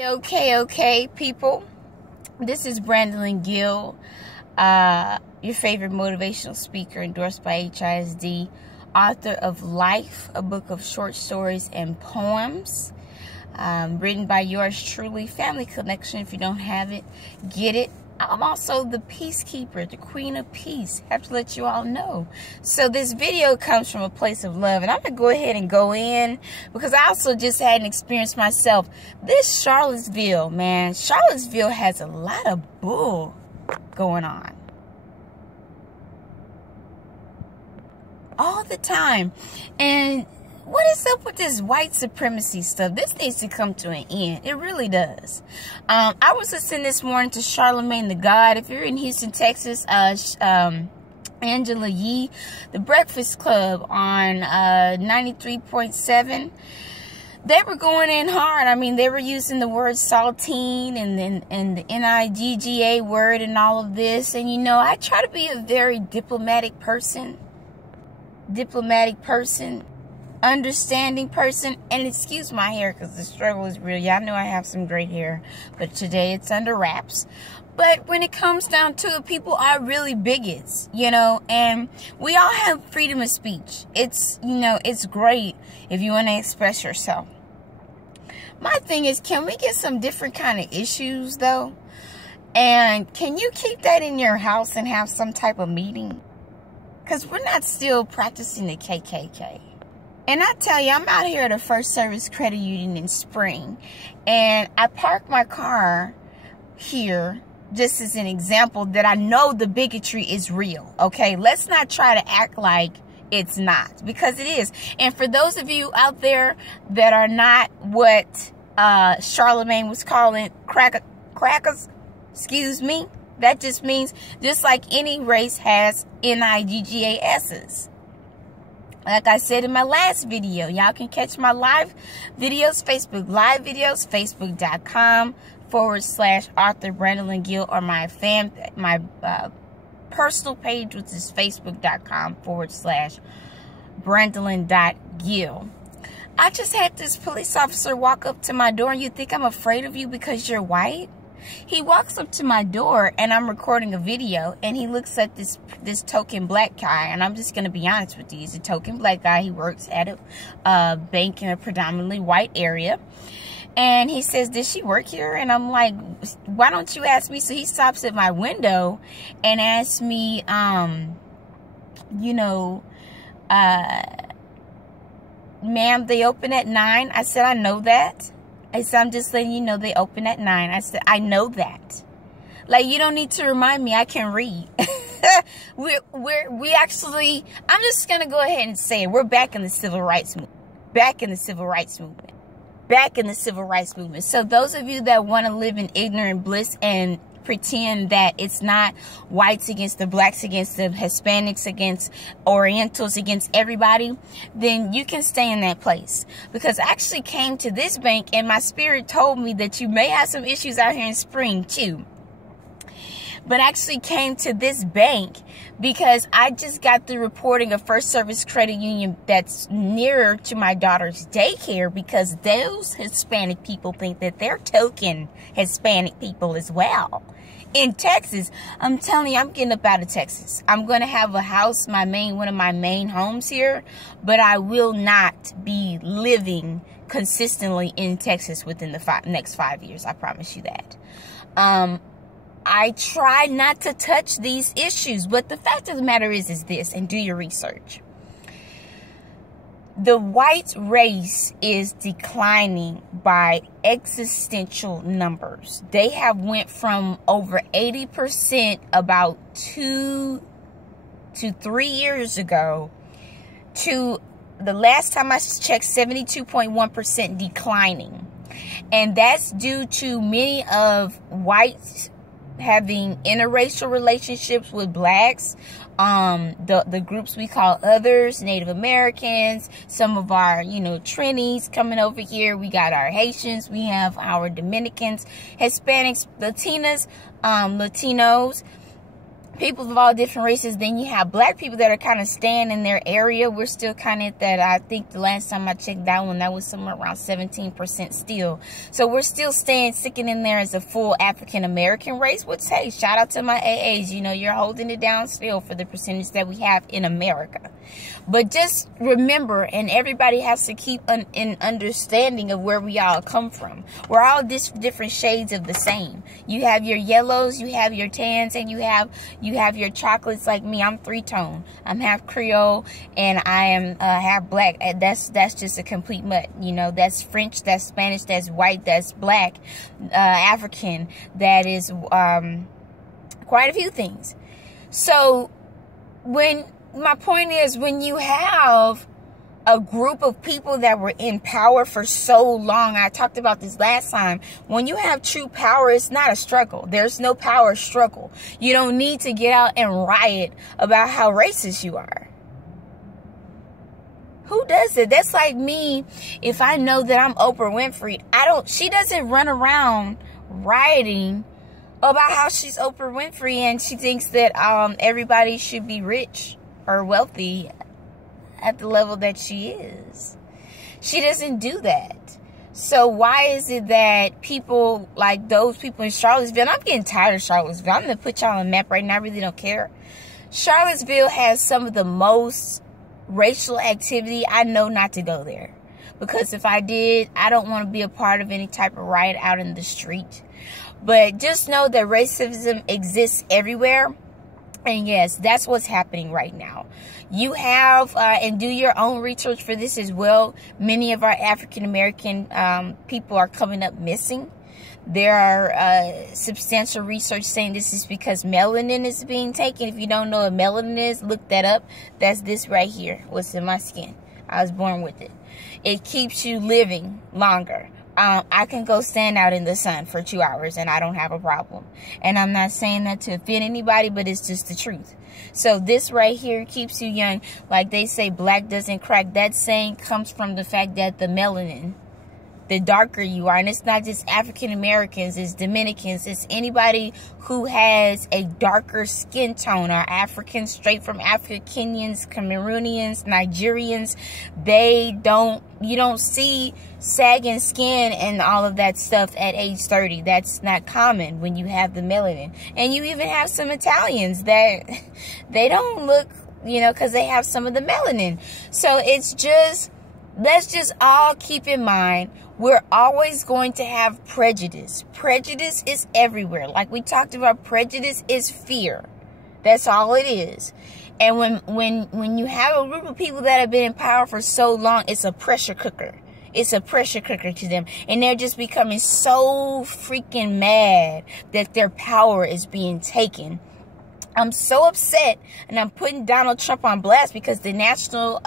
Okay, people. This is Brandalyn Gill, your favorite motivational speaker, endorsed by HISD, author of Life, a book of short stories and poems, written by yours truly. Family Connection. If you don't have it, get it. I'm also the peacekeeper, the queen of peace. Have to let you all know. So this video comes from a place of love, and I'm going to go ahead and go in because I also just had an experience myself. This Charlottesville, man, Charlottesville has a lot of bull going on. All the time. And what is up with this white supremacy stuff? This needs to come to an end. It really does. I was listening this morning to Charlemagne the God. If you're in Houston, Texas, Angela Yee, The Breakfast Club on 93.7. They were going in hard. I mean, they were using the word saltine and the NIGGA word and all of this. And, you know, I try to be a very diplomatic person, understanding person. And excuse my hair because the struggle is real. Y'all know I have some great hair, but today it's under wraps. But when it comes down to it, people are really bigots, you know, and we all have freedom of speech. It's, you know, it's great if you want to express yourself. My thing is, can we get some different kind of issues though? And can you keep that in your house and have some type of meeting? Because we're not still practicing the KKK. And I tell you, I'm out here at a First Service Credit Union in Spring. And I parked my car here just as an example that I know the bigotry is real. Okay, let's not try to act like it's not. Because it is. And for those of you out there that are not what Charlemagne was calling crackers, excuse me, that just means just like any race has NIGGASs. Like I said in my last video, y'all can catch my live videos, Facebook live videos, facebook.com/author Brandalyn Gill, or my personal page, which is facebook.com/Brandalyn.Gill. I just had this police officer walk up to my door, and you think I'm afraid of you because you're white? He walks up to my door and I'm recording a video, and he looks at this token black guy, and I'm just going to be honest with you. He's a token black guy. He works at a bank in a predominantly white area. And he says, "Did she work here?" And I'm like, "Why don't you ask me?" So he stops at my window and asks me, you know, "Ma'am, they open at 9. I said, "I know that." I said, "I'm just letting you know they open at 9. I said, "I know that." Like, you don't need to remind me. I can read. we actually, I'm just going to go ahead and say it. We're back in the civil rights movement. Back in the civil rights movement. Back in the civil rights movement. So those of you that want to live in ignorant bliss and pretend that it's not whites against the blacks, against the Hispanics, against Orientals, against everybody, then you can stay in that place. Because I actually came to this bank and my spirit told me that you may have some issues out here in Spring too. But I actually came to this bank because I just got through reporting a First Service Credit Union that's nearer to my daughter's daycare, because those Hispanic people think that they're token Hispanic people as well. In Texas, I'm telling you, I'm getting up out of Texas. I'm going to have a house, one of my main homes here, but I will not be living consistently in Texas within the next 5 years. I promise you that. I try not to touch these issues, but the fact of the matter is this, and do your research. The white race is declining by existential numbers. They have went from over 80% about 2 to 3 years ago to the last time I checked, 72.1% declining. And that's due to many of whites having interracial relationships with blacks, the groups we call others, Native Americans, some of our, you know, Trinis coming over here. We got our Haitians, we have our Dominicans, Hispanics, Latinas, Latinos, people of all different races. Then you have black people that are kind of staying in their area. We're still kind of at that, I think the last time I checked that one, that was somewhere around 17% still. So we're still sticking in there as a full African American race, which, hey, shout out to my AAs. You know, you're holding it down still for the percentage that we have in America. But just remember, and everybody has to keep an understanding of where we all come from. We're all different shades of the same. You have your yellows, you have your tans, and you have your chocolates. Like me, I'm 3-tone. I'm half Creole, and I am half black. That's just a complete mutt. You know, that's French, that's Spanish, that's white, that's black, African. That is quite a few things. So my point is, when you have a group of people that were in power for so long, I talked about this last time, when you have true power, it's not a struggle. There's no power struggle. You don't need to get out and riot about how racist you are. Who does it? That's like me, if I know that I'm Oprah Winfrey, she doesn't run around rioting about how she's Oprah Winfrey and she thinks that everybody should be rich or wealthy at the level that she is. She doesn't do that. So why is it that people like those people in Charlottesville, and I'm getting tired of Charlottesville. I'm going to put y'all on the map right now. I really don't care. Charlottesville has some of the most racial activity. I know not to go there. Because if I did, I don't want to be a part of any type of riot out in the street. But just know that racism exists everywhere. And yes, that's what's happening right now. You have, and do your own research for this as well, many of our African American people are coming up missing. There are substantial research saying this is because melanin is being taken. If you don't know what melanin is, look that up. That's this right here, what's in my skin. I was born with it. It keeps you living longer. I can go stand out in the sun for 2 hours and I don't have a problem. And I'm not saying that to offend anybody, but it's just the truth. So this right here keeps you young. Like they say, black doesn't crack. That saying comes from the fact that the melanin, the darker you are, and it's not just African Americans, it's Dominicans, it's anybody who has a darker skin tone, or Africans, straight from Africa, Kenyans, Cameroonians, Nigerians. You don't see sagging skin and all of that stuff at age 30. That's not common when you have the melanin. And you even have some Italians that they don't look, because they have some of the melanin. So it's just, let's just all keep in mind, we're always going to have prejudice. Prejudice is everywhere. Like we talked about, prejudice is fear. That's all it is. And when you have a group of people that have been in power for so long, it's a pressure cooker. It's a pressure cooker to them. And they're just becoming so freaking mad that their power is being taken. I'm so upset, and I'm putting Donald Trump on blast because the National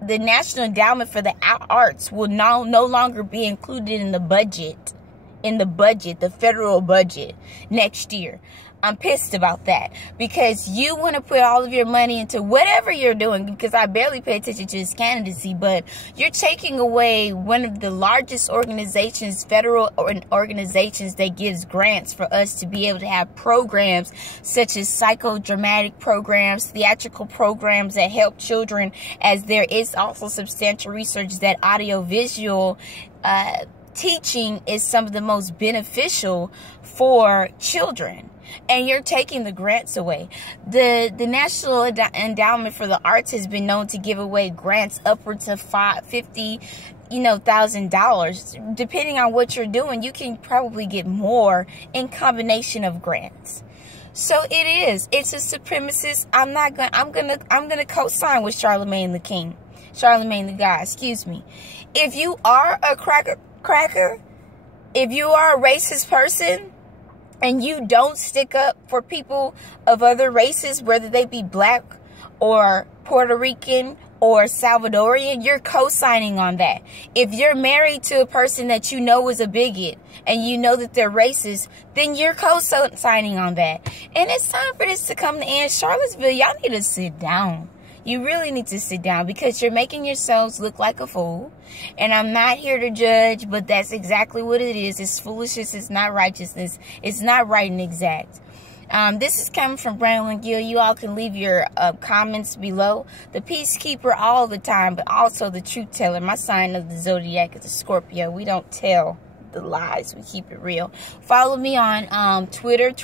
Endowment for the Arts will now no longer be included in the budget, the federal budget next year. I'm pissed about that, because you want to put all of your money into whatever you're doing, because I barely pay attention to his candidacy, but you're taking away one of the largest organizations, federal organizations, that gives grants for us to be able to have programs such as psychodramatic programs, theatrical programs that help children, as there is also substantial research that audiovisual teaching is some of the most beneficial for children. And you're taking the grants away. The National Endowment for the Arts has been known to give away grants upwards of $1,000. Depending on what you're doing, you can probably get more in combination of grants. So it's a supremacist. I'm gonna co-sign with Charlemagne the God, excuse me. If you are a cracker, if you are a racist person, and you don't stick up for people of other races, whether they be black or Puerto Rican or Salvadorian, you're co-signing on that. If you're married to a person that you know is a bigot and you know that they're racist, then you're co-signing on that. And it's time for this to come to end. Charlottesville, y'all need to sit down. You really need to sit down, because you're making yourselves look like a fool. And I'm not here to judge, but that's exactly what it is. It's foolishness. It's not righteousness. It's not right and exact. This is coming from Brandalyn Gill. You all can leave your comments below. The peacekeeper all the time, but also the truth teller. My sign of the zodiac is a Scorpio. We don't tell the lies. We keep it real. Follow me on Twitter, //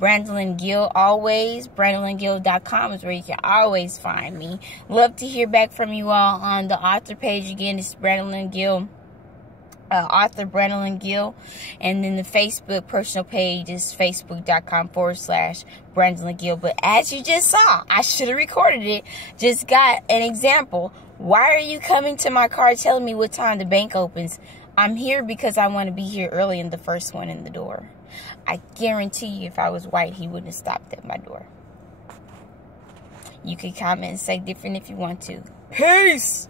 Brandalyn Gill. Always BrandalynGill.com is where you can always find me. Love to hear back from you all on the author page. Again, it's Brandalyn Gill, author Brandalyn Gill. And then the Facebook personal page is Facebook.com / Brandalyn Gill. But as you just saw, I should have recorded it. Just got an example. Why are you coming to my car telling me what time the bank opens? I'm here because I want to be here early and the first one in the door. I guarantee you if I was white, he wouldn't have stopped at my door. You can comment and say different if you want to. Peace!